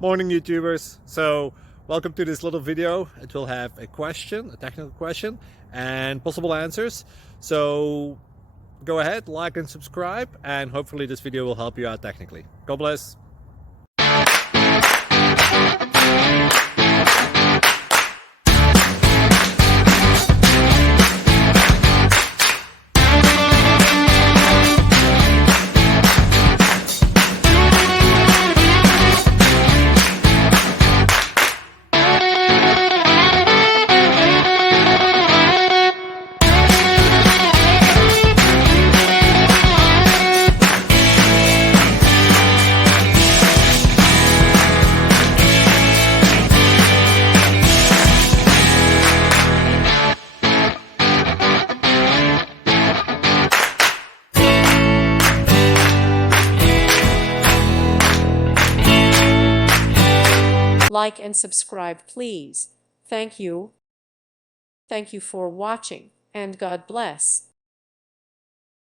Morning YouTubers. So welcome to this little video. It will have a question, a technical question, and possible answers. So go ahead, like and subscribe, and hopefully this video will help you out technically. God bless. Like and subscribe, please. Thank you. Thank you for watching, and God bless.